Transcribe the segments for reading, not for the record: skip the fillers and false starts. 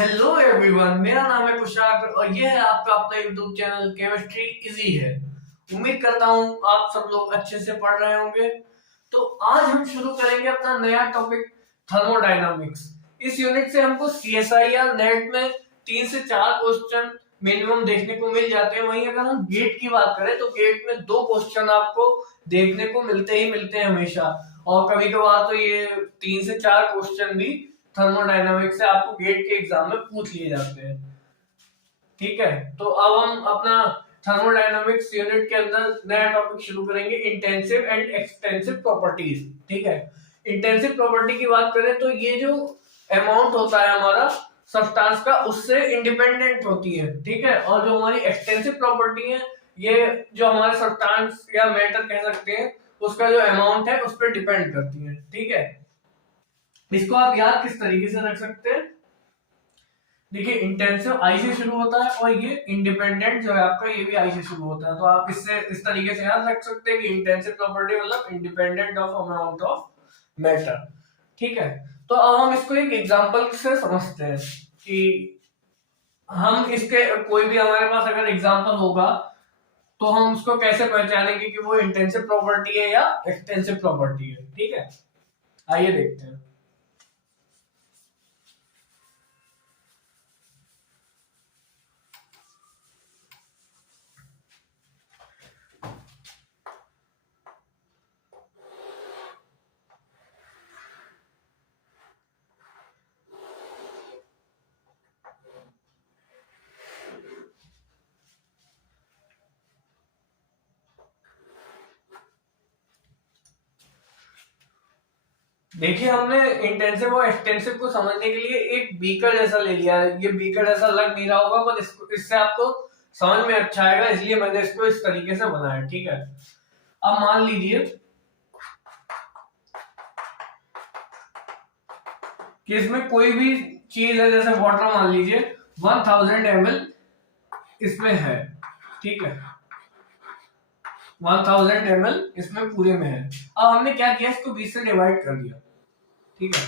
Hello everyone, मेरा नाम है कुशाग्र और ये है आपका अपना यूट्यूब चैनल केमिस्ट्री इजी है। उम्मीद करता हूँ आप सब लोग अच्छे से पढ़ रहे होंगे। तो आज हम शुरू करेंगे अपना नया टॉपिक थर्मोडायनामिक्स। इस यूनिट से हमको सीएसआई या नेट में 3 से 4 क्वेश्चन मिनिमम देखने को मिल जाते हैं। वहीं अगर हम गेट की बात करें तो गेट में 2 क्वेश्चन आपको देखने को मिलते हैं हमेशा, और कभी कभार तो ये 3 से 4 क्वेश्चन भी थर्मोडायनामिक्स से आपको गेट के एग्जाम में पूछ लिए जाते हैं। ठीक है, तो अब हम अपना थर्मोडायनामिक्स यूनिट के अंदर नया टॉपिक शुरू करेंगे, इंटेंसिव एंड एक्सटेंसिव प्रॉपर्टीज। ठीक है, इंटेंसिव प्रॉपर्टी की बात करें तो ये जो अमाउंट होता है हमारा सब्सटेंस का, उससे इंडिपेंडेंट होती है। ठीक है, और जो हमारी एक्सटेंसिव प्रॉपर्टी है, ये जो हमारे सब्सटेंस या मैटर कह सकते हैं, उसका जो अमाउंट है उस पर डिपेंड करती है। ठीक है, इसको आप याद किस तरीके से रख सकते हैं? देखिए, इंटेंसिव आई से शुरू होता है और ये इंडिपेंडेंट जो है आपका, ये भी आई से शुरू होता है। तो आप इससे इस तरीके से याद रख सकते हैं कि इंटेंसिव प्रॉपर्टी मतलब independent of amount of matter. ठीक है, तो अब हम इसको एक एग्जांपल से समझते हैं कि हम इसके कोई भी हमारे पास अगर एग्जांपल होगा तो हम उसको कैसे पहचानेंगे कि वो इंटेंसिव प्रॉपर्टी है या एक्सटेंसिव प्रॉपर्टी है। ठीक है, आइए देखते हैं। देखिए, हमने इंटेंसिव और एक्सटेंसिव को समझने के लिए एक बीकर जैसा ले लिया है। ये बीकर जैसा लग नहीं रहा होगा, पर इससे आपको समझ में अच्छा आएगा, इसलिए मैंने इसको इस तरीके से बनाया। ठीक है, अब मान लीजिए कि इसमें कोई भी चीज है, जैसे वाटर मान लीजिए 1000 ml इसमें है। ठीक है, 1000 ml इसमें पूरे में है। अब हमने क्या किया, इसको 20 से डिवाइड कर दिया। ठीक है,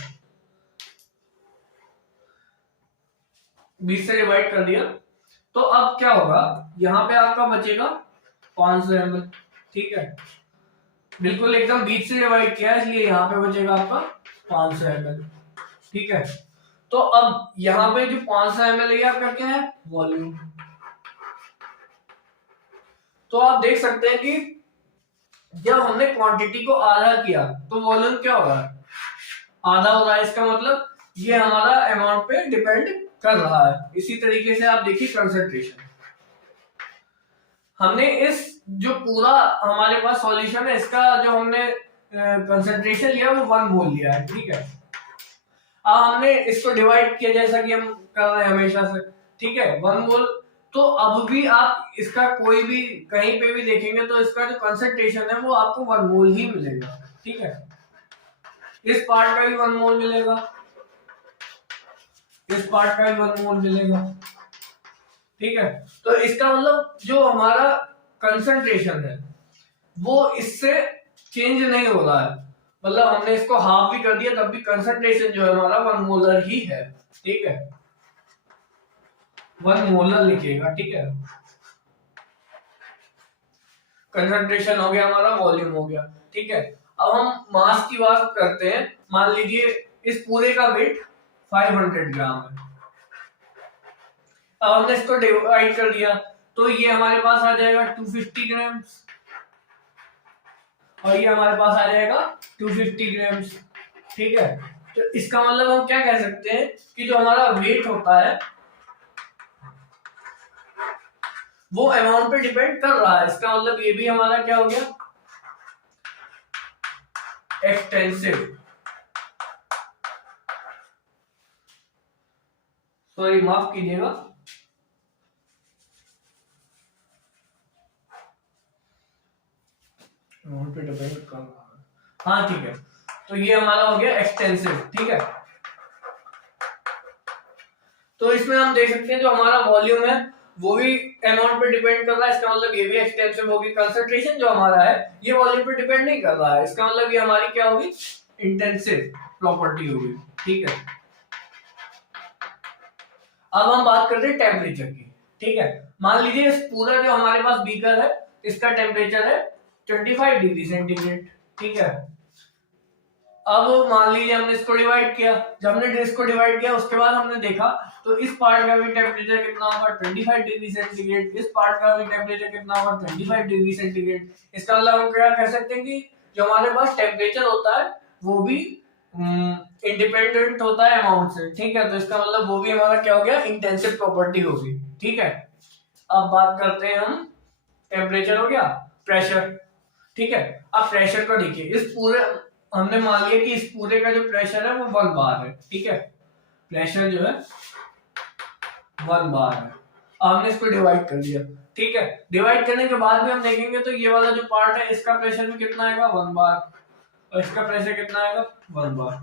20 से डिवाइड कर दिया तो अब क्या होगा, यहाँ पे आपका बचेगा 500 ml। ठीक है, बिल्कुल एकदम 20 से डिवाइड किया इसलिए यहाँ पे बचेगा आपका 500 ml। ठीक है, तो अब यहाँ पे जो 500 ml है आपका क्या है, वॉल्यूम। तो आप देख सकते हैं कि जब हमने क्वांटिटी को आधा किया तो वॉल्यूम क्या हो रहा है, आधा हो रहा है। इसका मतलब ये हमारा अमाउंट पे डिपेंड कर रहा है। इसी तरीके से आप देखिए कंसंट्रेशन, हमने इस जो पूरा हमारे पास सॉल्यूशन है, इसका जो हमने कंसंट्रेशन लिया वो 1 मोल लिया है। ठीक है, अब हमने इसको डिवाइड किया जैसा कि हम कर रहे हैं हमेशा से। ठीक है, 1 मोल। तो अब भी आप इसका कोई भी कहीं पे भी देखेंगे तो इसका जो कंसंट्रेशन है वो आपको 1 मोल ही मिलेगा। ठीक है, इस पार्ट का भी 1 मोल मिलेगा, इस पार्ट का भी 1 मोल मिलेगा। ठीक है, तो इसका मतलब जो हमारा कंसंट्रेशन है वो इससे चेंज नहीं हो रहा है। मतलब हमने इसको हाफ भी कर दिया तब भी कंसंट्रेशन जो है हमारा 1 मोलर ही है। ठीक है, 1 मोलर लिखिएगा। ठीक है, कंसंट्रेशन हो गया हमारा, वॉल्यूम हो गया। ठीक है, अब हम मास की बात करते हैं। मान लीजिए इस पूरे का वेट 500 ग्राम है। अब हमने इसको डिवाइड कर दिया तो ये हमारे पास आ जाएगा 250 ग्राम्स और ये हमारे पास आ जाएगा 250 ग्राम्स। ठीक है, तो इसका मतलब हम क्या कह सकते हैं कि जो हमारा वेट होता है वो अमाउंट पे डिपेंड कर रहा है। इसका मतलब ये भी हमारा क्या हो गया, एक्सटेंसिव। सॉरी, माफ कीजिएगा, अमाउंट पे डिपेंड कर रहा है। हाँ ठीक है, तो ये हमारा हो गया एक्सटेंसिव। ठीक है, तो इसमें हम देख सकते हैं जो हमारा वॉल्यूम है वो भी अमाउंट पे डिपेंड कर रहा है। इसका मतलब ये भी एक्सटेंसिव होगी। कंसंट्रेशन जो हमारा है ये वॉल्यूम पे डिपेंड नहीं कर रहा है। इसका मतलब ये हमारी क्या होगी, इंटेंसिव प्रॉपर्टी होगी। ठीक है, अब हम बात करते हैं टेम्परेचर की। ठीक है, मान लीजिए इस पूरा जो हमारे पास बीकर है इसका टेम्परेचर है 25 डिग्री सेंटीग्रेड। ठीक है, अब मान लीजिए हमने इसको डिवाइड किया, जब हमने इसको डिवाइड किया उसके बाद हमने देखा तो इस पार्ट का भी टेम्परेचर कितना होगा 25 डिग्री सेंटीग्रेड, इस पार्ट का भी टेम्परेचर कितना होगा 25 डिग्री सेंटीग्रेड। इसका मतलब हम क्या कह सकते हैं कि जो हमारे पास टेम्परेचर होता है वो भी इंडिपेंडेंट होता है अमाउंट से। ठीक है, तो इसका मतलब वो भी हमारा क्या हो गया, इंटेंसिव प्रॉपर्टी होगी। ठीक है, अब बात करते हैं हम, टेम्परेचर हो गया, प्रेशर। ठीक है, अब प्रेशर को देखिए, इस पूरे हमने मान लिया कि इस पूरे का जो प्रेशर है वो 1 बार है। ठीक है, प्रेशर जो है 1 बार है। अब हमने इसको डिवाइड कर दिया। ठीक है, डिवाइड करने के बाद में हम देखेंगे तो ये वाला जो पार्ट है इसका प्रेशर भी कितना आएगा 1 बार, और इसका प्रेशर कितना आएगा 1 बार।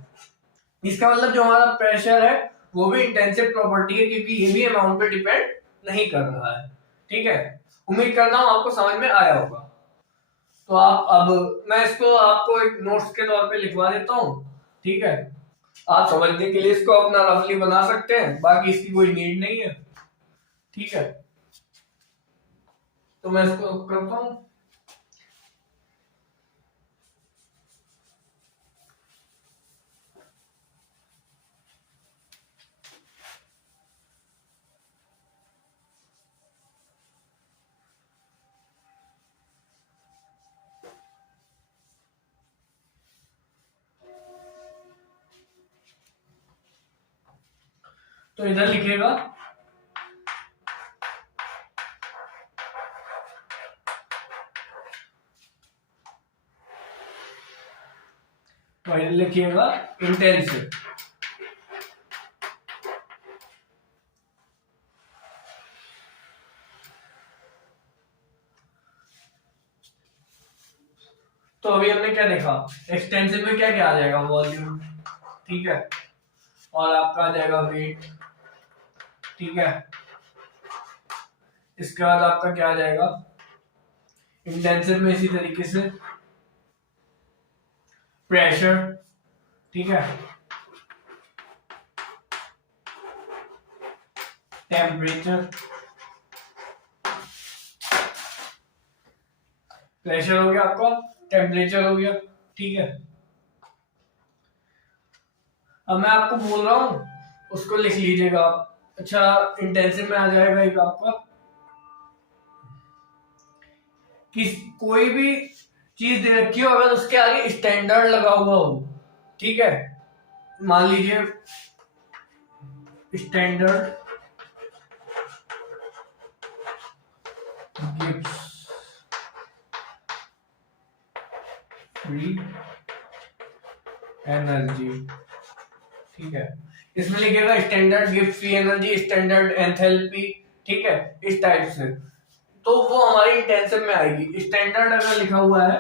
इसका मतलब जो हमारा प्रेशर है वो भी इंटेंसिव प्रॉपर्टी है, क्योंकि ये भी अमाउंट पे डिपेंड नहीं कर रहा है। ठीक है, उम्मीद करता हूं आपको समझ में आया होगा। तो आप, अब मैं इसको आपको एक नोट्स के तौर पे लिखवा देता हूँ। ठीक है, आप समझने के लिए इसको अपना रफली बना सकते हैं, बाकी इसकी कोई नीड नहीं है। ठीक है, तो मैं इसको करता हूँ। तो इधर लिखेगा लिखिएगा इंटेंसिव। तो अभी हमने क्या देखा, एक्सटेंसिव में क्या क्या आ जाएगा, वॉल्यूम। ठीक है, और आपका आ जाएगा वेट। ठीक है, इसके बाद आपका क्या आ जाएगा, इंटेंसिव में इसी तरीके से प्रेशर। ठीक है, टेम्परेचर, प्रेशर हो गया आपका, टेम्परेचर हो गया। ठीक है, अब मैं आपको बोल रहा हूं उसको लिख लीजिएगा आप। अच्छा, इंटेंसिव में आ जाएगा एक आपका कि कोई भी चीज दे रखी हो अगर उसके आगे स्टैंडर्ड लगा हुआ हो। ठीक है, मान लीजिए स्टैंडर्ड गिव्स फ्री एनर्जी। ठीक है, इसमें लिखेगा standard gives free energy, standard enthalpy. ठीक है, इस टाइप से, तो वो हमारी इंटेंसिव में आएगी। स्टैंडर्ड अगर लिखा हुआ है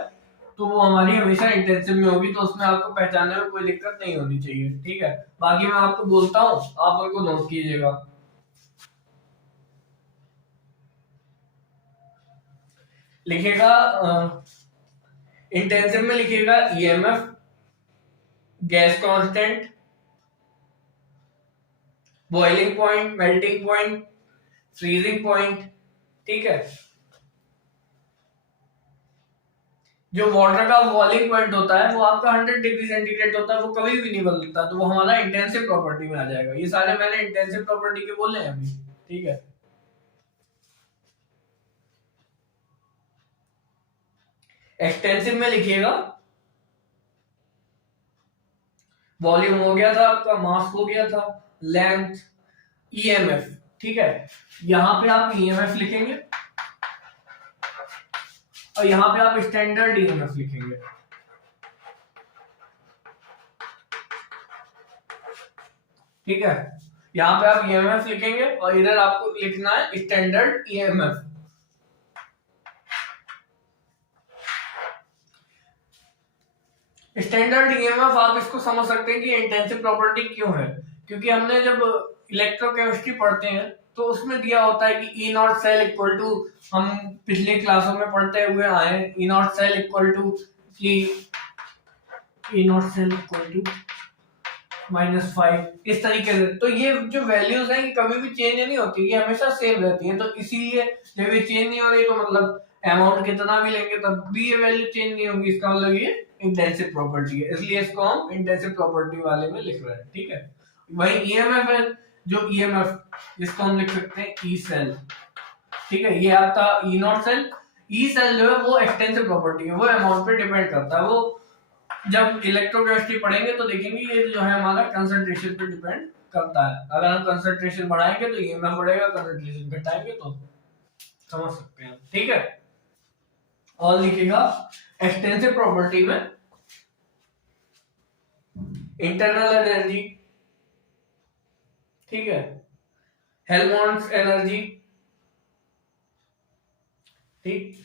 तो वो हमारी हमेशा इंटेंसिव में होगी, तो उसमें आपको पहचानने में कोई दिक्कत नहीं होनी चाहिए। ठीक है, बाकी मैं आपको बोलता हूँ, आप उनको नोट कीजिएगा। लिखेगा इंटेंसिव में लिखेगा EMF, gas constant, boiling point, melting point, freezing point. ठीक है, जो वाटर का बॉइलिंग पॉइंट होता है वो आपका 100 डिग्री सेंटीग्रेड होता है, वो कभी भी नहीं बदलता, तो वो हमारा इंटेंसिव प्रॉपर्टी में आ जाएगा। ये सारे मैंने इंटेंसिव प्रॉपर्टी के बोले हैं अभी। ठीक है, एक्सटेंसिव में लिखिएगा वॉल्यूम हो गया था आपका, मास हो गया था, लेंथ, ईएमएफ। ठीक है, यहां पे आप ईएमएफ लिखेंगे और यहां पे आप स्टैंडर्ड ईएमएफ लिखेंगे। ठीक है, यहां पे आप ईएमएफ लिखेंगे और इधर आपको लिखना है स्टैंडर्ड ईएमएफ। स्टैंडर्ड ईएमएफ आप इसको समझ सकते हैं कि इंटेंसिव प्रॉपर्टी क्यों है, क्योंकि हमने जब इलेक्ट्रोकेमिस्ट्री पढ़ते हैं तो उसमें दिया होता है कि ई नॉट सेल इक्वल टू, हम पिछले क्लासों में पढ़ते हुए आए, ई नॉट सेल इक्वल टू कि ई नॉट सेल इक्वल टू -5 इस तरीके से। तो ये जो वैल्यूज हैं ये कभी भी चेंज नहीं होती, ये हमेशा सेम रहती हैं। तो इसीलिए जब ये चेंज नहीं हो रही तो मतलब अमाउंट कितना भी लेंगे तब भी ये वैल्यू चेंज नहीं होगी, इसका मतलब ये इंटेंसिव प्रॉपर्टी है, इसलिए इसको हम इंटेंसिव प्रॉपर्टी वाले में लिख रहे हैं। ठीक है, वही ईएमएफ है, जो ईएमएफ इसको हम लिख सकते हैं ई सेल। ठीक है, ये आपका ई नॉट सेल। ई सेल जो है वो एक्सटेंसिव प्रॉपर्टी है, वो अमाउंट पे डिपेंड करता है। वो जब इलेक्ट्रोकेमिस्ट्री पढ़ेंगे तो देखेंगे ये जो है हमारा कंसंट्रेशन पे डिपेंड करता है। अगर हम कंसंट्रेशन बढ़ाएंगे तो ईएमएफ बढ़ेगा, कंसंट्रेशन घटाएंगे तो समझ सकते हैं। ठीक है, और लिखेगा एक्सटेंसिव प्रॉपर्टी में इंटरनल एनर्जी, ठीक है, हेल्महोल्ट्ज एनर्जी, ठीक,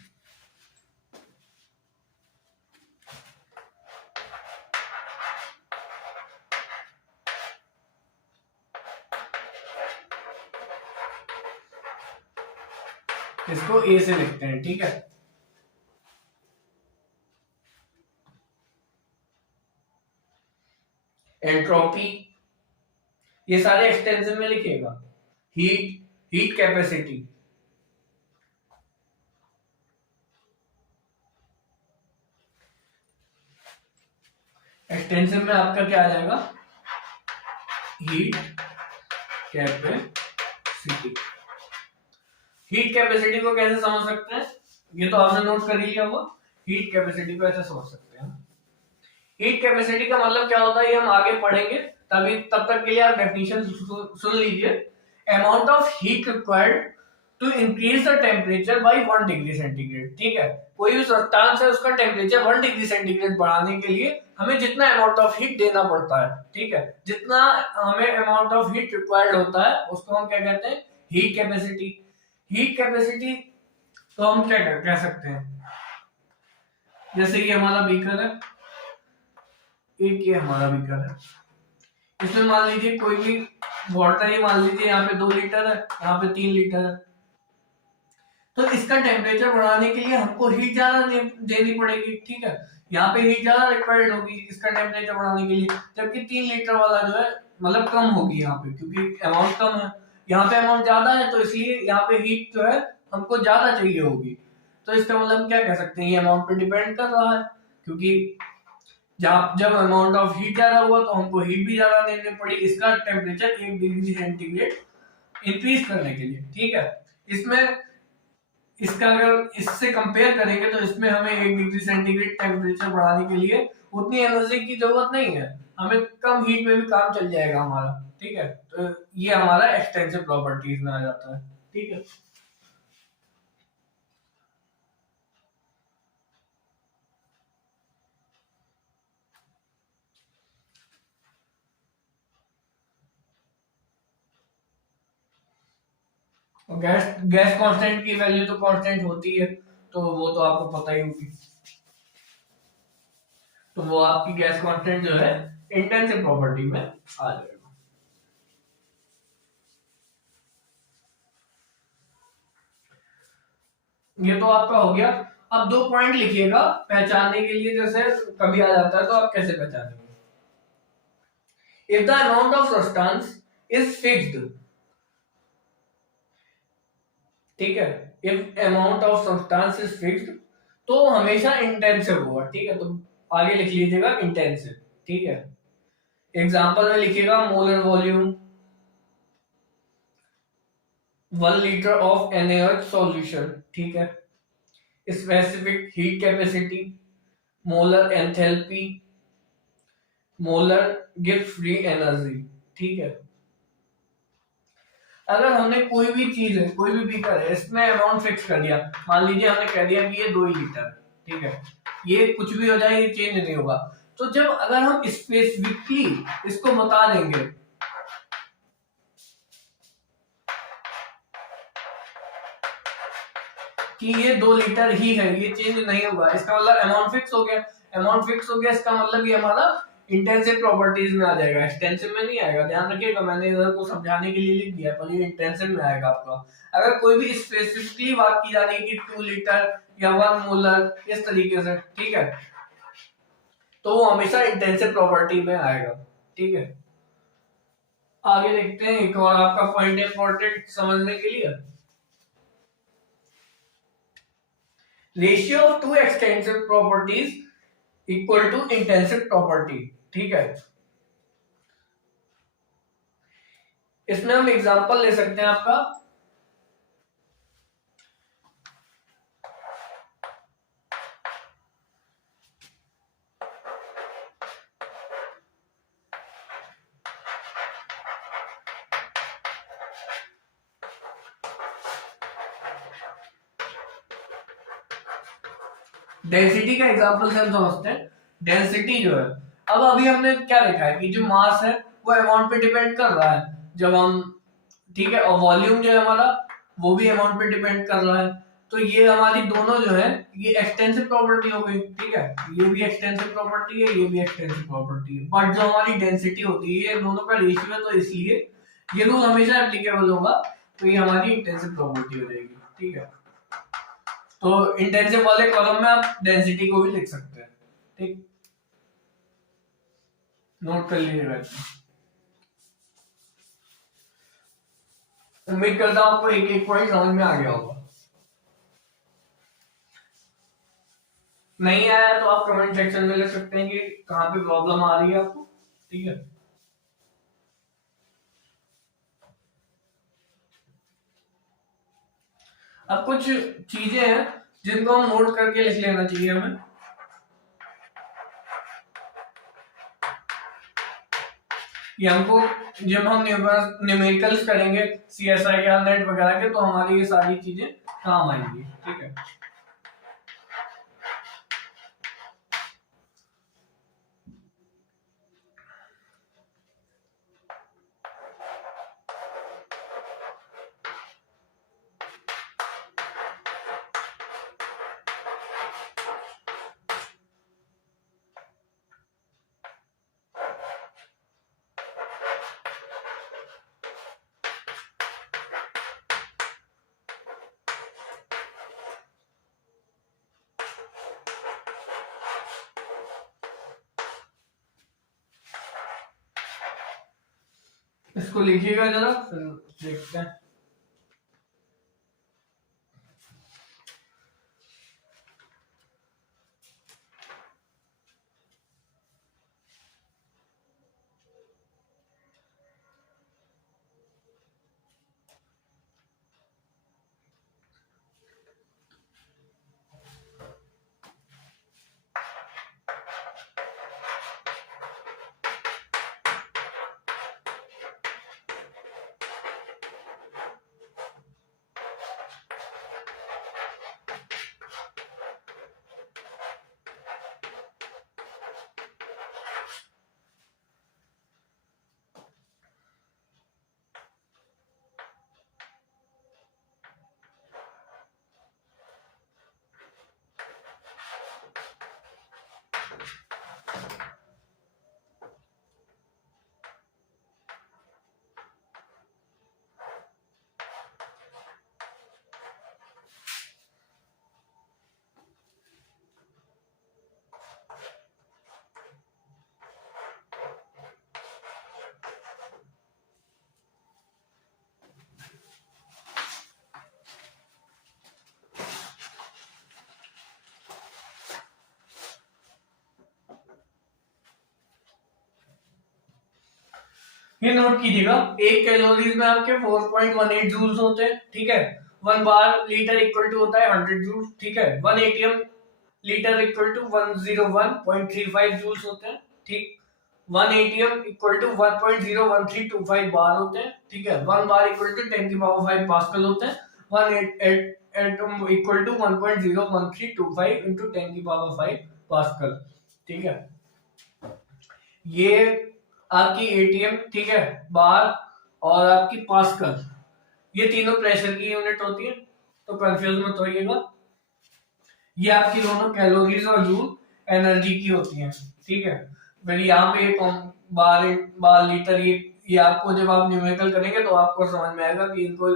इसको ए से लिखते हैं। ठीक है, एंट्रोपी, ये सारे एक्सटेंसिव में लिखेगा। हीट कैपेसिटी, एक्सटेंसिव में आपका क्या आ जाएगा, हीट कैपेसिटी। हीट कैपेसिटी को कैसे समझ सकते हैं, ये तो आपने नोट कर ही लिया होगा। हीट कैपेसिटी को ऐसे समझ सकते हैं। हीट कैपेसिटी का मतलब क्या होता है ये हम आगे पढ़ेंगे, तभी तब तक के लिए आप डेफिनेशन सुन लीजिए। Amount of heat required to increase the temperature by 1 degree centigrade. ठीक है, कोई भी सब्सटेंस है उसका टेम्परेचर 1 डिग्री सेंटीग्रेड बढ़ाने के लिए हमें जितना अमाउंट ऑफ हीट देना पड़ता है, ठीक है, जितना हमें अमाउंट ऑफ हीट रिक्वायर्ड होता है उसको हम क्या कहते हैं, हीट कैपेसिटी। हीट कैपेसिटी तो हम क्या कह सकते हैं, जैसे ये हमारा बीकर है, एक ये हमारा बीकर है, इसमें मान लीजिए कोई भी वाटर ही मान लीजिए यहाँ पे 2 लीटर है, यहाँ पे 3 लीटर है। तो इसका टेम्परेचर बढ़ाने के लिए हमको हीट ज्यादा देनी पड़ेगी। ठीक है, यहाँ पे हीट ज्यादा रिक्वायर्ड होगी इसका टेम्परेचर बढ़ाने के लिए, जबकि 3 लीटर वाला जो है मतलब कम होगी यहाँ पे, क्योंकि अमाउंट कम है। यहाँ पे अमाउंट ज्यादा है तो इसलिए यहाँ पे हीट जो है हमको ज्यादा चाहिए होगी। तो इसका मतलब क्या कह सकते हैं, ये अमाउंट पे डिपेंड कर रहा है, क्योंकि जब अमाउंट ऑफ हीट ज्यादा हुआ तो हमको हीट भी ज्यादा देनी पड़ी इसका टेम्परेचर 1 डिग्री सेंटीग्रेड इंक्रीज करने के लिए। ठीक है, इसमें इसका अगर इससे कंपेयर करेंगे तो इसमें हमें 1 डिग्री सेंटीग्रेड टेम्परेचर बढ़ाने के लिए उतनी एनर्जी की जरूरत नहीं है, हमें कम हीट में भी काम चल जाएगा हमारा। ठीक है, तो ये हमारा एक्सटेंसिव प्रॉपर्टीज में आ जाता है। ठीक है, और गैस कांस्टेंट की वैल्यू तो कांस्टेंट होती है, तो वो तो आपको पता ही होगी। तो वो आपकी गैस कांस्टेंट जो है इंटेंसिव प्रॉपर्टी में आ जाएगा। ये तो आपका हो गया। अब 2 पॉइंट लिखिएगा पहचानने के लिए, जैसे कभी आ जाता है तो आप कैसे पहचानेंगे। If the amount of substance is fixed, ठीक है, if amount of substance is fixed तो हमेशा इंटेंसिव होगा। ठीक है, तो आगे लिख लीजिएगा इंटेंसिव। ठीक है, एग्जांपल में लिखिएगा molar volume 1 litre of NaOH solution. ठीक है, specific heat capacity, molar enthalpy, molar Gibbs free energy. ठीक है, अगर हमने कोई भी चीज है, कोई भी बीकर है, इसमें अमाउंट फिक्स कर दिया, मान लीजिए हमने कह दिया कि ये 2 लीटर, ठीक है, ये कुछ भी हो जाए ये चेंज नहीं होगा। तो जब अगर हम स्पेसिफिकली इसको बता देंगे कि ये 2 लीटर ही है, ये चेंज नहीं होगा, इसका मतलब अमाउंट फिक्स हो गया। अमाउंट फिक्स हो गया इसका मतलब ये हमारा इंटेंसिव प्रॉपर्टीज में आ जाएगा, एक्सटेंसिव में नहीं आएगा। ध्यान रखिएगा, मैंने इधर को समझाने के लिए लिख दिया है, पर ये इंटेंसिव में आएगा आपका। अगर कोई भी स्पेसिफिकली बात की जा रही है कि 2 लीटर या 1 मोलर इस तरीके से, ठीक है, तो वो हमेशा इंटेंसिव प्रॉपर्टी में आएगा। ठीक है, आगे देखते हैं एक और आपका पॉइंट इंपॉर्टेंट समझने के लिए, ratio of two extensive properties equal to intensive property. ठीक है, इसमें हम एग्जांपल ले सकते हैं आपका, डेंसिटी का एग्जांपल से हम समझते हैं। डेंसिटी जो है, अब अभी हमने क्या देखा है कि जो मास है वो अमाउंट पे डिपेंड कर रहा है जब हम, ठीक है, और वॉल्यूम जो है हमारा वो भी अमाउंट पे डिपेंड कर रहा है। तो ये हमारी दोनों जो है ये एक्सटेंसिव प्रॉपर्टी हो गई। ठीक है, ये भी एक्सटेंसिव प्रॉपर्टी है, ये भी एक्सटेंसिव प्रॉपर्टी है, बट जो हमारी डेंसिटी होती है दोनों का रेशियो है, तो इसलिए ये रूल हमेशा एप्लीकेबल होगा, तो ये हमारी इंटेंसिव प्रॉपर्टी हो जाएगी। ठीक है, तो इंटेंसिव वाले कॉलम में आप डेंसिटी को भी लिख सकते हैं। ठीक, नोट कर लीजिएगा। उम्मीद करता हूं आपको एक एक पॉइंट समझ में आ गया होगा। नहीं आया तो आप कमेंट सेक्शन में लिख सकते हैं कि कहां पे प्रॉब्लम आ रही है आपको। ठीक है, अब कुछ चीजें हैं जिनको हम नोट करके लिख लेना चाहिए हमें। ये हमको जब हम न्यूमेरिकल्स करेंगे CSI या नेट वगैरह के, तो हमारी ये सारी चीजें काम आएंगी। ठीक है, इसको लिखिएगा जरा, फिर देखते हैं। ये नोट कीजिएगा, एक कैलोरीज में आपके 4.18 जूल्स होते हैं। ठीक है, 1 बार लीटर इक्वल टू होता है 100 जूल्स। ठीक है, 1 ATM litre equal to 101.35 joules होते हैं। ठीक, 1 एटीएम इक्वल टू 1.01325 बार होते हैं। ठीक है, 1 बार इक्वल टू 10 की पावर 5 पास्कल होते हैं। 1 एटम इक्वल टू 1.01325 इंटू 10 की पावर 5 पास्कल। ठीक है, ये आपकी एटीएम, ठीक है, बार और आपकी पास्कल, ये तीनों प्रेशर की यूनिट होती है, तो कंफ्यूज मत होइएगा। ये आपकी दोनों कैलोरीज और जूल एनर्जी की होती हैं। ठीक है, फिर यहाँ पे बार बार लीटर, ये आपको जब आप न्यूमेरिकल करेंगे तो आपको समझ में आएगा कि इनको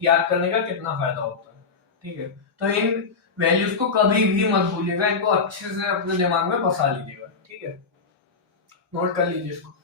याद करने का कितना फायदा होता है। ठीक है, तो इन वैल्यूज को कभी भी मत भूलिएगा, इनको अच्छे से अपने दिमाग में बसा लीजिएगा। ठीक है, नोट कर लीजिए इसको।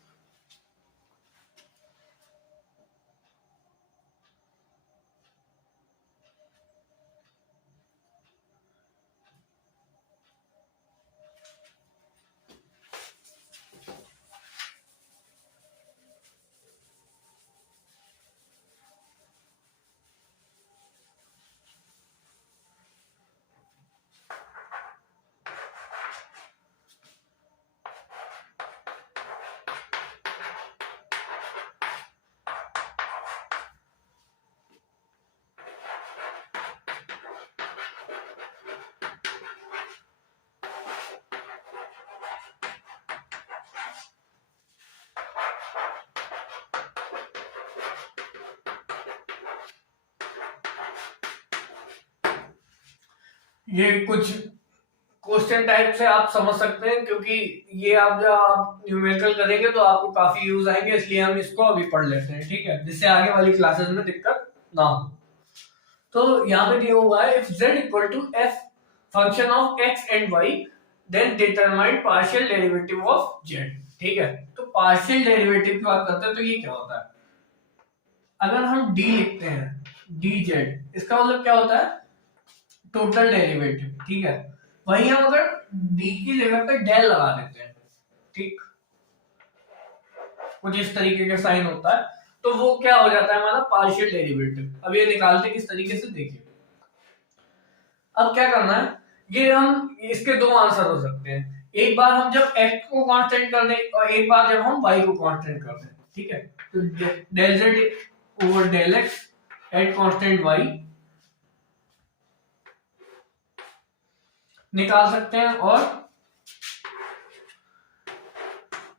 ये कुछ क्वेश्चन टाइप से आप समझ सकते हैं, क्योंकि ये आप जब आप न्यूमेरिकल करेंगे तो आपको काफी यूज आएंगे, इसलिए हम इसको अभी पढ़ लेते हैं, ठीक है, जिससे आगे वाली क्लासेस में दिक्कत ना हो। तो यहाँ पे दिया हुआ है, if z equal to f function of x and y then determine partial derivative of z। ठीक है, तो पार्शियल डेरिवेटिव की बात करते हैं तो ये क्या होता है, अगर हम d लिखते हैं dz, इसका मतलब क्या होता है, टोटल डेरिवेटिव। ठीक है, वही हम अगर d की जगह पे डेल लगा देते हैं, ठीक, कुछ इस तरीके का साइन होता है, तो वो क्या हो जाता है हमारा पार्शियल डेरिवेटिव। अब ये निकालते किस तरीके से, देखिए। अब क्या करना है, ये हम इसके दो आंसर हो सकते हैं, एक बार हम जब x को कांस्टेंट कर दें और एक बार जब हम y को कांस्टेंट कर दें। ठीक है, तो del z over del x at constant y निकाल सकते हैं, और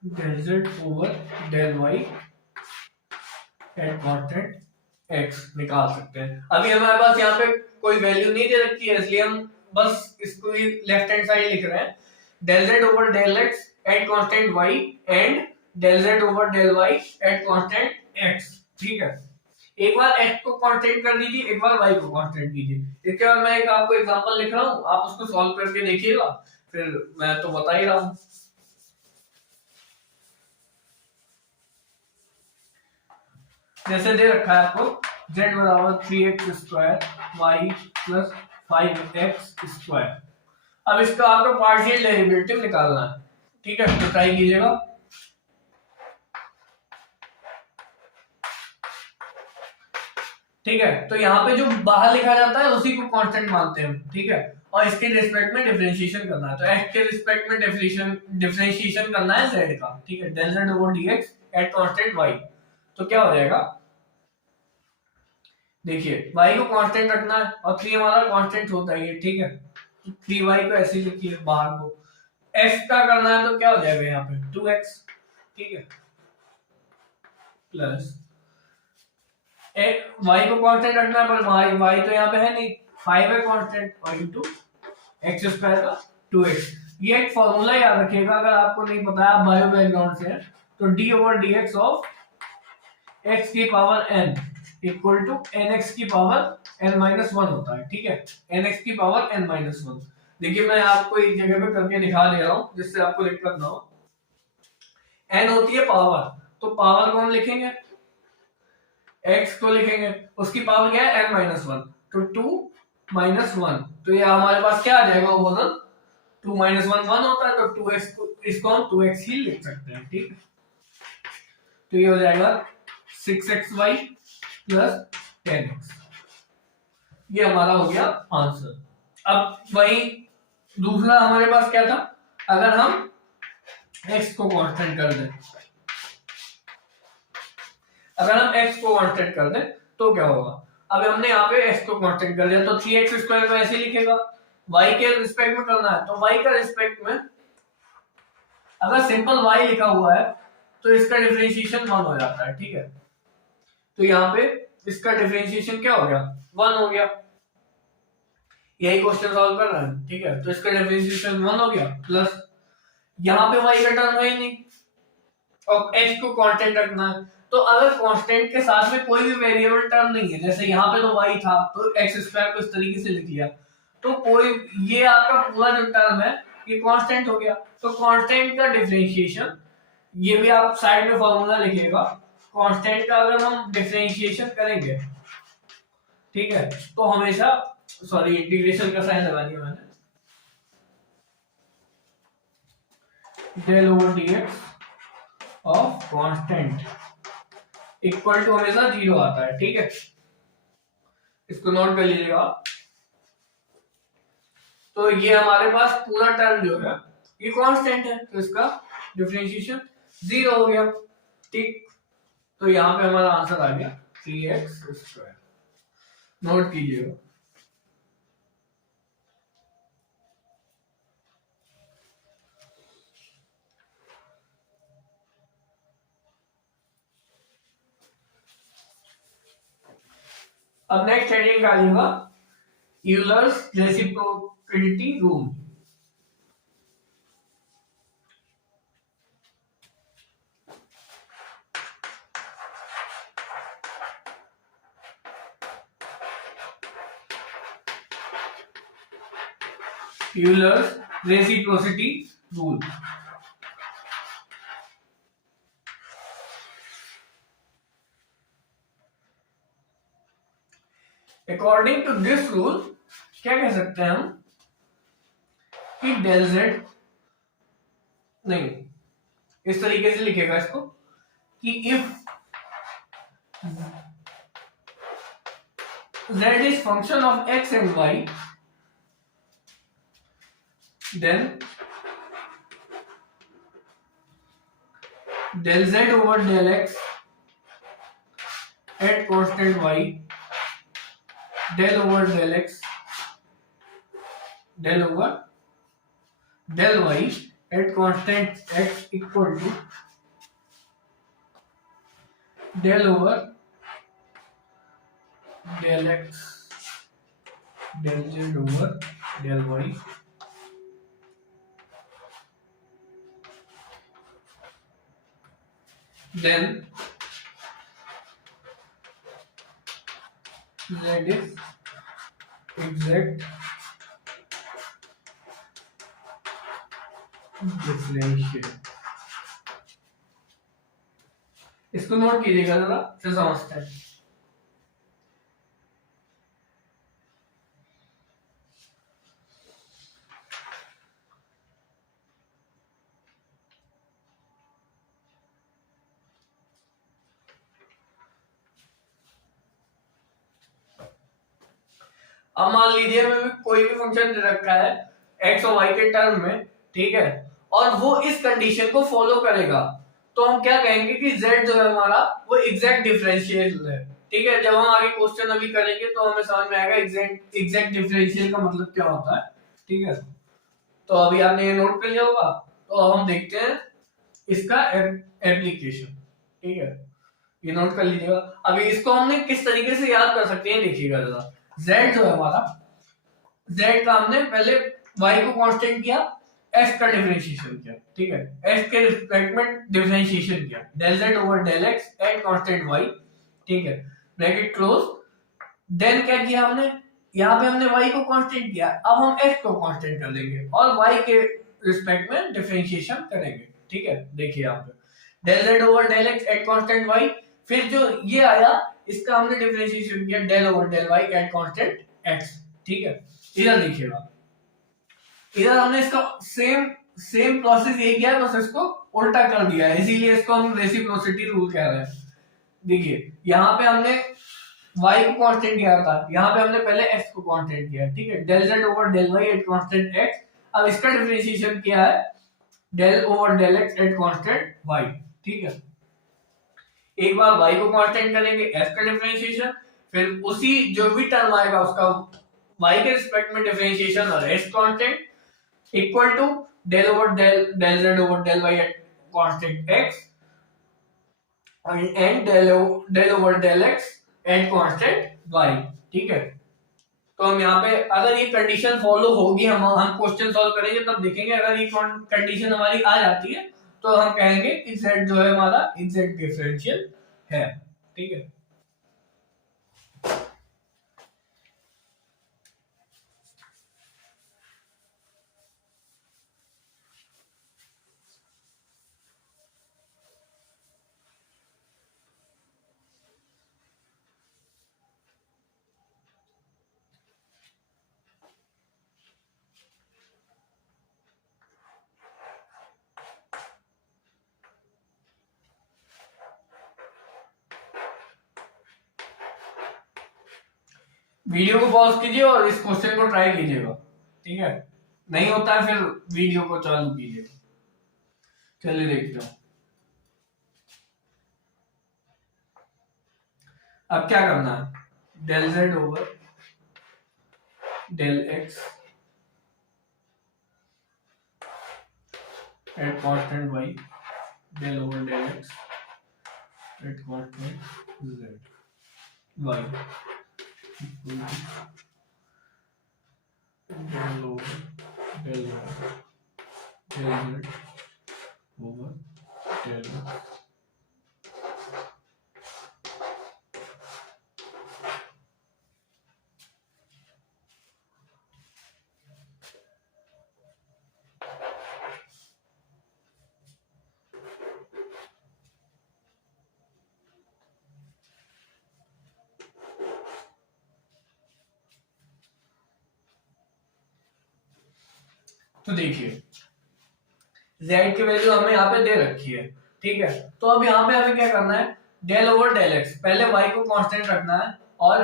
del z over del y at constant x निकाल सकते हैं। अभी हमारे पास यहाँ पे कोई वैल्यू नहीं दे रखी है, इसलिए हम बस इसको ही लेफ्ट हैंड साइड लिख रहे हैं, del z over del x at constant y and del z over del y at constant x। ठीक है, एक बार x को कांस्टेंट कर दीजिए, एक बार y को कांस्टेंट कीजिए। इसके बाद मैं एक आपको एग्जांपल लिख रहा हूँ, आप उसको सॉल्व करके देखिएगा, फिर मैं तो बता ही रहा हूँ। जैसे दे रखा है आपको z बराबर 3x square y plus 5x square. अब इसका आपको पार्शियल डेरिवेटिव निकालना है। ठीक है, तो ट्राई कीजिएगा। ठीक है, तो यहाँ पे जो बाहर लिखा जाता है उसी को कांस्टेंट मानते हैं हम। ठीक है, और इसके रिस्पेक्ट में डिफरेंशिएशन करना है, तो x के रिस्पेक्ट में डिफरेंशिएशन करना है z का। ठीक है, del z over dx at constant y, तो क्या हो जाएगा, देखिए y को कांस्टेंट रखना है और 3 हमारा कांस्टेंट होता है ये। ठीक है, 3y को ऐसे लिखिए बाहर को, x का करना है तो क्या हो जाएगा यहाँ पे 2x। ठीक है, प्लस y को कांस्टेंट रखना है, पर y तो यहाँ पे है नहीं, 5 है कांस्टेंट, और इनटू x स्क्वायर का 2x। ये एक फॉर्मूला याद रखिएगा, अगर आपको नहीं पता है, आप बायो बैकग्राउंड से हैं, तो d over dx of x की power n equal to nx की पावर n माइनस वन होता है। ठीक है, nx की पावर n माइनस वन। देखिए मैं आपको एक जगह पे करके दिखा दे रहा हूं, जिससे आपको दिक्कत ना हो। n होती है पावर, तो पावर को हम लिखेंगे, x को लिखेंगे, उसकी पावर क्या है n माइनस वन, तो 2 माइनस वन, तो ये हमारे पास क्या आ जाएगा ओवर 2 माइनस वन 1 होता है, तो 2x को, इसको हम 2x ही लिख सकते हैं। ठीक, तो ये हो जाएगा 6xy प्लस 10x, ये हमारा हो गया आंसर। अब वही दूसरा हमारे पास क्या था, अगर हम x को कांस्टेंट कर दें, अगर हम x को कांस्टेंट कर दें तो क्या होगा। अब हमने यहाँ पे x को कांस्टेंट कर दिया, तो 3x स्क्वायर को ऐसे लिखेगा, y के रिस्पेक्ट में करना है, तो y का रिस्पेक्ट में अगर सिंपल y लिखा हुआ है तो इसका डिफरेंशिएशन 1 हो जाता है। ठीक है, तो यहाँ पे इसका डिफरेंशिएशन क्या हो गया, 1 हो गया, यही क्वेश्चन सॉल्व कर रहे हैं। ठीक है, तो इसका डिफरेंशिएशन 1 हो गया, प्लस यहाँ पे y का टर्म है ही नहीं और x को कांस्टेंट रखना है, तो अगर कांस्टेंट के साथ में कोई भी वेरिएबल टर्म नहीं है, जैसे यहाँ पे तो y था तो x स्क्वायर को इस तरीके से लिख लिया, तो कोई ये आपका पूरा जो टर्म है ये कांस्टेंट हो गया, तो कांस्टेंट का डिफरेंशिएशन, ये भी आप साइड में फॉर्मूला लिखिएगा, कांस्टेंट का अगर हम डिफरेंशिएशन करेंगे, ठीक है, तो हमेशा, सॉरी इंटीग्रेशन का साइन लगा दिया मैंने, del over dx of constant equal to हमेशा 0 आता है। ठीक है, इसको नोट कर लीजिएगा। तो ये हमारे पास पूरा टर्म जो है ये कांस्टेंट है, तो इसका डिफरेंशिएशन 0 हो गया। ठीक, तो यहाँ पे हमारा आंसर आ गया 3x स्क्वायर, नोट कीजिएगा। अब नेक्स्ट हेडिंग का आएगा Euler's reciprocity rule. Euler's reciprocity rule. According to this rule, क्या कह सकते हैं हम कि डेल जेड, नहीं, इस तरीके से लिखेगा इसको कि if z is function of x and y, then del z over del x at constant y, del over del x, del over del y at constant x equal to del over del x, del z over del y, then z is exact differential. इसको note कीजिएगा जरा, फिर समझते हैं। अब मान लीजिए हमें कोई भी फंक्शन दे रखा है एक्स और वाई के टर्म में, ठीक है, और वो इस कंडीशन को फॉलो करेगा, तो हम क्या कहेंगे कि z जो है हमारा वो एग्जैक्ट डिफरेंशियल है। ठीक है, जब हम आगे क्वेश्चन अभी करेंगे तो हमें समझ में आएगा एग्जैक्ट डिफरेंशियल का मतलब क्या होता है। ठीक है, तो अभी आपने ये नोट कर लिया होगा, तो अब हम देखते हैं इसका एप्लीकेशन। ठीक है, ये नोट कर लीजिएगा। अभी इसको हमने किस तरीके से याद कर सकते हैं देखिएगा जरा। z जो है हमारा, z का हमने पहले y को कांस्टेंट किया, x का डिफरेंशिएशन किया। ठीक है, x के रिस्पेक्ट में डिफरेंशिएशन किया, del z over del x at constant y। ठीक है, ब्रैकेट क्लोज। देन क्या किया हमने, यहाँ पे हमने y को कांस्टेंट किया, अब हम x को कांस्टेंट कर देंगे और y के रिस्पेक्ट में डिफरेंशिएशन करेंगे। ठीक है, देखिए यहाँ पे del z over del x at constant y, फिर जो ये आया इसका हमने डिफरेंशिएशन किया del over del y at constant x। ठीक है, इधर देखिएगा, इधर हमने इसका सेम प्रोसेस यही किया है, बस इसको उल्टा कर दिया है, इसीलिए इसको हम रेसिप्रोसिटी रूल कह रहे हैं। देखिए यहाँ पे हमने y को कांस्टेंट किया था, यहाँ पे हमने पहले x को कांस्टेंट किया। ठीक है, del z over del y at constant x, अब इसका डिफरेंशिएशन किया है del over del x at constant y। ठीक है, एक बार y को कांस्टेंट करेंगे, x का डिफरेंशिएशन, फिर उसी जो भी टर्म आएगा उसका y के रिस्पेक्ट में डिफरेंशिएशन और x constant equal to del over del z over del y at constant x and del over del x at constant y। ठीक है, तो हम यहाँ पे अगर ये कंडीशन फॉलो होगी, हम क्वेश्चन सॉल्व करेंगे तब देखेंगे, अगर ये कंडीशन हमारी आ जाती है तो हम कहेंगे कि z जो है हमारा एग्जैक्ट डिफरेंशियल है। ठीक है, वीडियो को पॉज कीजिए और इस क्वेश्चन को ट्राई कीजिएगा। ठीक है, नहीं होता है फिर वीडियो को चालू कीजिएगा। चलिए देखते हैं अब क्या करना है। del z over del x at constant y, del over del x at constant z y del over del del z over del. तो देखिए z की वैल्यू हमें यहाँ पे दे रखी है, ठीक है। तो अब यहाँ पे हमें क्या करना है, डेल ओवर डेल एक्स, पहले y को कांस्टेंट रखना है और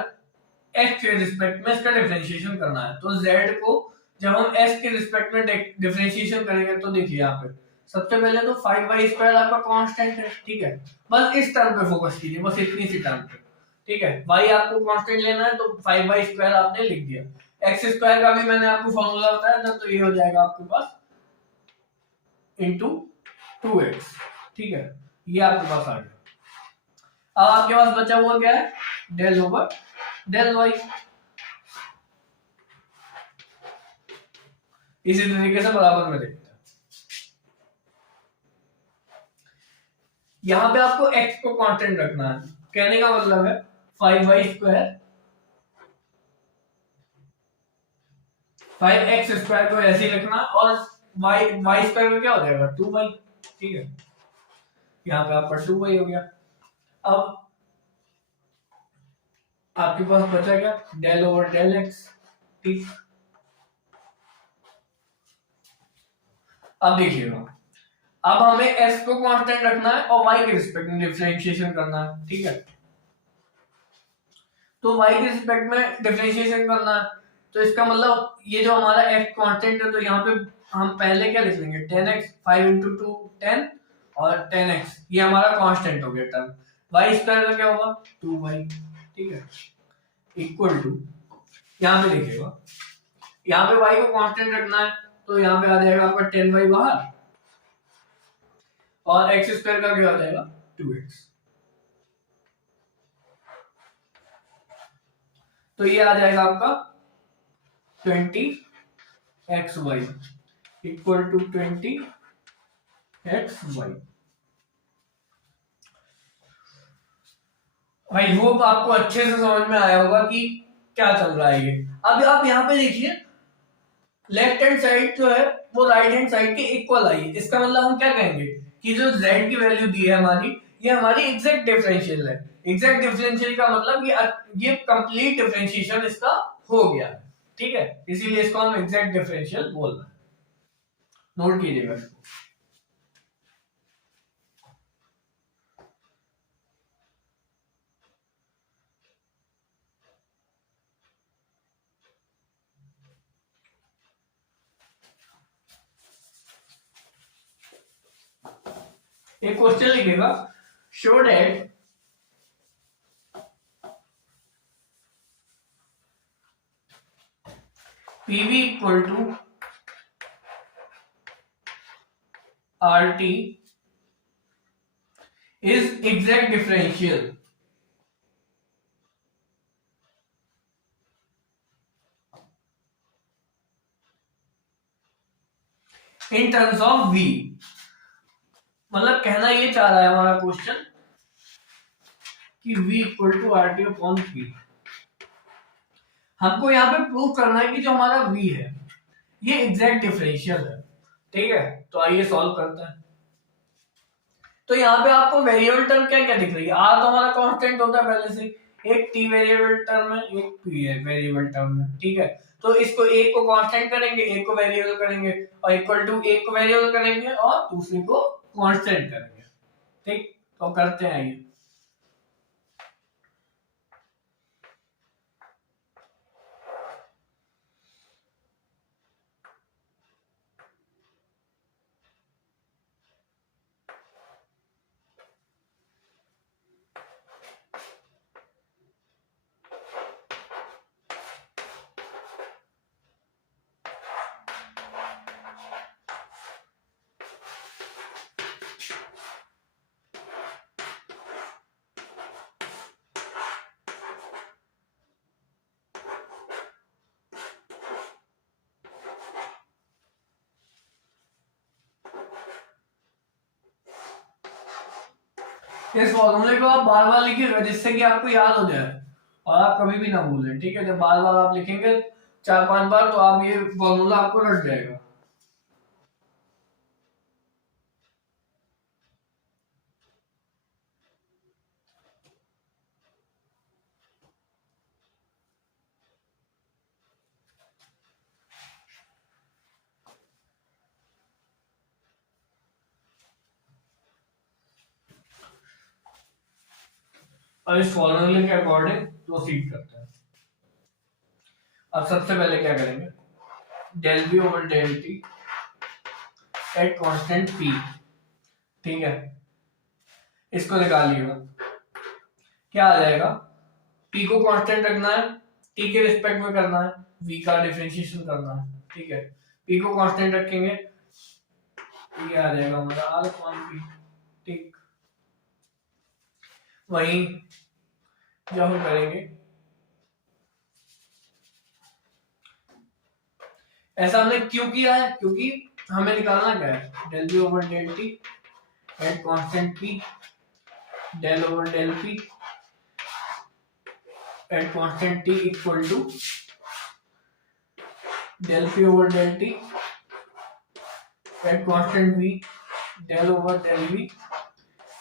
x के रिस्पेक्ट में इसका डिफरेंशिएशन करना है। तो z को जब हम s के रिस्पेक्ट में डिफरेंशिएशन करेंगे तो देखिए यहाँ पे सबसे पहले तो 5y² आपका कांस्टेंट है, ठीक है। बस इस टर्म पे फोकस कीजिए, बस इतनी सी टर्म पे, ठीक है। y आपको कांस्टेंट लेना है तो 5y² आपने लिख दिया। x² का भी मैंने आपको फॉर्मूला बताया था, तो ये हो जाएगा आपके पास इंटू 2x, ठीक है। ये आपके पास आ गया। अब आपके पास बचा हुआ क्या है, डेल ओवर डेल वाई। इसी तरीके से बराबर में देखते हैं, यहां पे आपको x को कांस्टेंट रखना है, कहने का मतलब है 5y², 5x² को ऐसे ही रखना और y² में क्या हो जाएगा 2y, ठीक है। यहाँ पे आपका 2y हो गया। अब आपके पास बचा क्या, डेल ओवर डेल एक्स, ठीक। अब देखिएगा, अब हमें x को कांस्टेंट रखना है और y के रिस्पेक्ट में डिफरेंशिएशन करना है, ठीक है। तो y के रिस्पेक्ट में डिफरेंशिएशन करना है, तो इसका मतलब ये जो हमारा x कांस्टेंट है, तो यहाँ पे हम पहले क्या लिख लेंगे 10x, 5 इंटू 2 10 और 10x, ये हमारा कांस्टेंट हो गया टर्म। y² का क्या होगा 2y, ठीक है, इक्वल टू, यहाँ पे देखिएगा, यहाँ पे y को कांस्टेंट रखना है तो यहाँ पे आ जाएगा आपका 10y बाहर और x² का क्या आ जाएगा 2x। तो ये आ जाएगा आपका 20xy equal to 20xy। I hope आपको अच्छे से समझ में आया होगा कि क्या चल रहा है ये। अब आप यहाँ पे देखिए, लेफ्ट हैंड साइड जो है वो राइट हैंड साइड के इक्वल आई है। इसका मतलब हम क्या कहेंगे कि जो z की वैल्यू दी है हमारी, ये हमारी एग्जैक्ट डिफरेंशियल है। एग्जैक्ट डिफरेंशियल का मतलब ये कंप्लीट डिफरेंशिएशन इसका हो गया है, ठीक है। इसीलिए इसको हम एग्जैक्ट डिफरेंशियल बोल रहे हैं, नोट कीजिएगा इसको। एक क्वेश्चन लिखेगा, show that PV equal to RT is exact differential in terms of V। मतलब कहना ये चाह रहा है हमारा क्वेश्चन कि V equal to RT upon P। हमको यहाँ पे प्रूव करना है कि जो हमारा V है ये एग्जैक्ट डिफरेंशियल है, ठीक है। तो आइए सॉल्व करते हैं। तो यहाँ पे आपको वेरिएबल टर्म क्या क्या दिख रही है, R तो हमारा कांस्टेंट होता है पहले से, एक T वेरिएबल टर्म है, एक P है वेरिएबल टर्म है, ठीक है। तो इसको एक को कांस्टेंट करेंगे, एक को वेरिएबल करेंगे और इक्वल टू एक को वेरिएबल करेंगे और दूसरे को कांस्टेंट करेंगे, ठीक। तो करते हैं ये। इस फॉर्मूले को आप बार बार लिखिएगा जिससे कि आपको याद हो जाए और आप कभी भी ना भूलें, ठीक है। जब बार बार आप लिखेंगे 4-5 बार तो आप ये फॉर्मूला आपको रट जाएगा। और इस फॉर्मूले के अकॉर्डिंग प्रोसीड करते हैं। अब सबसे पहले क्या करेंगे, del v over del t at constant p, ठीक है, इसको निकालिएगा। क्या आ जाएगा, पी को कांस्टेंट रखना है, टी के रिस्पेक्ट में करना है, वी का डिफरेंशिएशन करना है, ठीक है। पी को कांस्टेंट रखेंगे, ये आ जाएगा हमारा आर अपॉन पी, ठीक। वहीं जब हम करेंगे ऐसा हमने क्यों किया है, क्योंकि हमें निकालना क्या है, del v over del t at constant p del over del p at constant t equal to del p over del t at constant v del over del v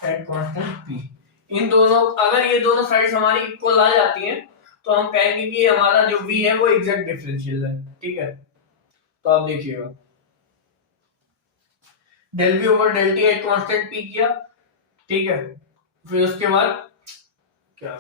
at constant p। इन दोनों, अगर ये दोनों sides हमारी equal आ जाती हैं तो हम कहेंगे कि हमारा जो v है वो एग्जैक्ट डिफरेंशियल है, ठीक है। तो आप देखिएगा, del v over del t at constant p किया, ठीक है। फिर उसके बाद क्या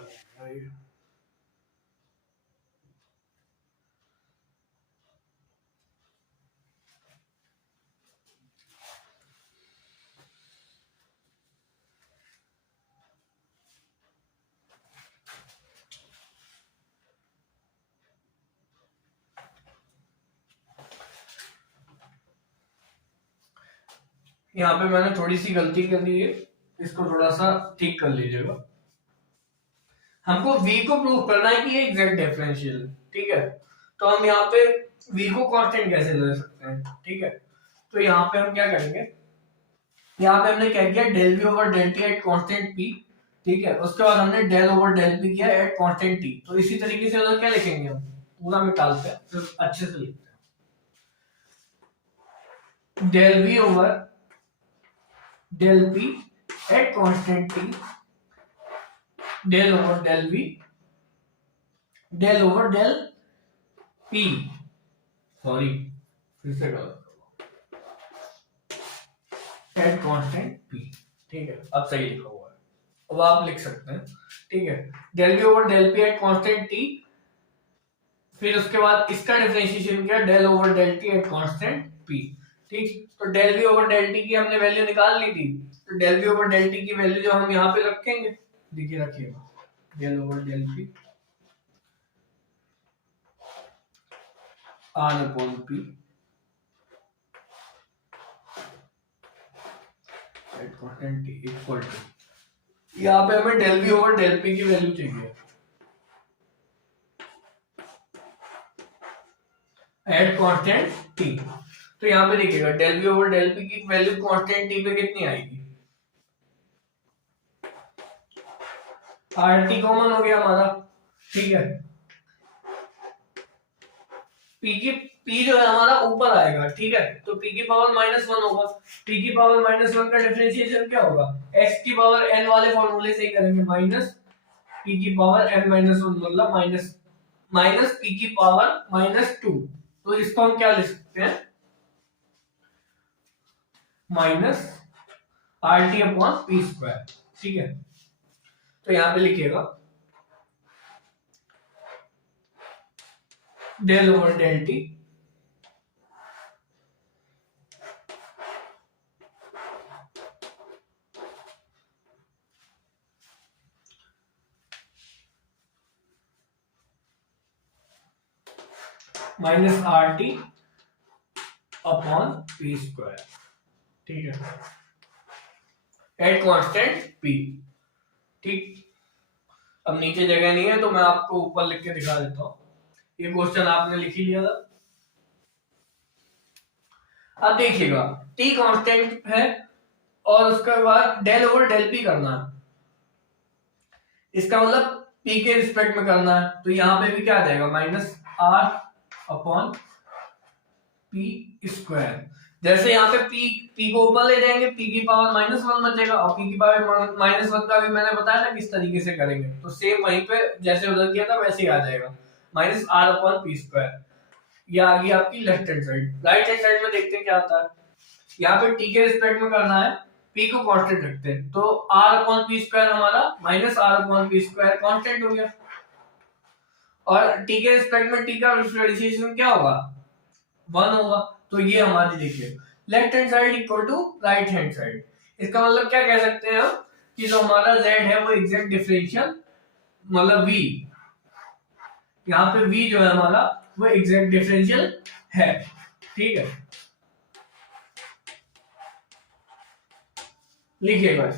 यहाँ पे मैंने थोड़ी सी गलती कर दी है, इसको थोड़ा सा ठीक कर लीजिएगा। हमको v को प्रूव करना है कि ये एग्जैक्ट डिफरेंशियल है, ठीक है। तो हम यहाँ पे v को कांस्टेंट कैसे ले सकते हैं, ठीक है। तो यहाँ पे हम क्या करेंगे, यहाँ पे हमने क्या किया, del v over del t at constant p, ठीक है। उसके बाद हमने डेल ओवर डेल p किया एट कांस्टेंट t। तो इसी तरीके से उधर क्या लिखेंगे, हम पूरा मिटालते हैं, फिर अच्छे से लिखते हैं। Del v over del p at constant t del over del v del over del p, sorry फिर से गलत एट कांस्टेंट p, ठीक है। अब सही लिखा हुआ है, अब आप लिख सकते हैं, ठीक है। Del v over del p at constant t, फिर उसके बाद इसका डिफरेंशिएशन किया del over del t at constant p, ठीक। तो del v over del t की हमने वैल्यू निकाल ली थी, तो del v over del t की वैल्यू जो हम यहाँ पे रखेंगे, देखिए रखिएगा, del over del p are upon p at constant t equal to, यहाँ पे हमें del v over del p की वैल्यू चाहिए एट कांस्टेंट t। तो यहाँ पे देखिएगा, del v over del p की वैल्यू कांस्टेंट t पे कितनी आएगी, आर टी कॉमन हो गया हमारा, ठीक है। p जो है हमारा ऊपर आएगा, ठीक है। तो p की पावर -1 होगा, p की पावर -1 का डिफरेंशिएशन क्या होगा, x की पावर n वाले फॉर्मूले से ही करेंगे, माइनस p की पावर n -1 मतलब माइनस p की पावर -2। तो इसको हम क्या लिख सकते हैं, minus R T upon P square, ठीक है। तो यहां पे लिखिएगा del over del T minus R T upon P square, ठीक है, एट कांस्टेंट पी, ठीक। अब नीचे जगह नहीं है तो मैं आपको ऊपर लिख के दिखा देता हूं, ये क्वेश्चन आपने लिख ही लिया था। अब देखिएगा, t कांस्टेंट है और उसके बाद डेल ओवर डेल पी करना है, इसका मतलब p के रिस्पेक्ट में करना है, तो यहाँ पे भी क्या आ जाएगा minus r upon P square. जैसे यहाँ पे p को ऊपर ले जाएंगे, p की पावर -1 बचेगा, और p की पावर -1 का भी मैंने बताया था किस तरीके से करेंगे, तो सेम वहीं पे जैसे उधर किया था वैसे ही आ जाएगा minus r upon P square. ये आ गई आपकी left hand side. Right hand side में देखते हैं क्या होता है। यहाँ पे t के रिस्पेक्ट में करना है, p को कांस्टेंट रखते हैं, तो r अपॉन पी स्क्वायर हमारा minus r upon P square constant हो गया, और t के रिस्पेक्ट में t का डिफरेंशिएशन क्या होगा 1 होगा। तो ये हमारी देखिए left hand side equal to right hand side. इसका मतलब क्या कह सकते हैं हम कि जो हमारा z है वो एग्जैक्ट डिफरेंशियल मतलब v, यहाँ पे v जो है हमारा वो एग्जैक्ट डिफरेंशियल है। ठीक है, लिखिएगा।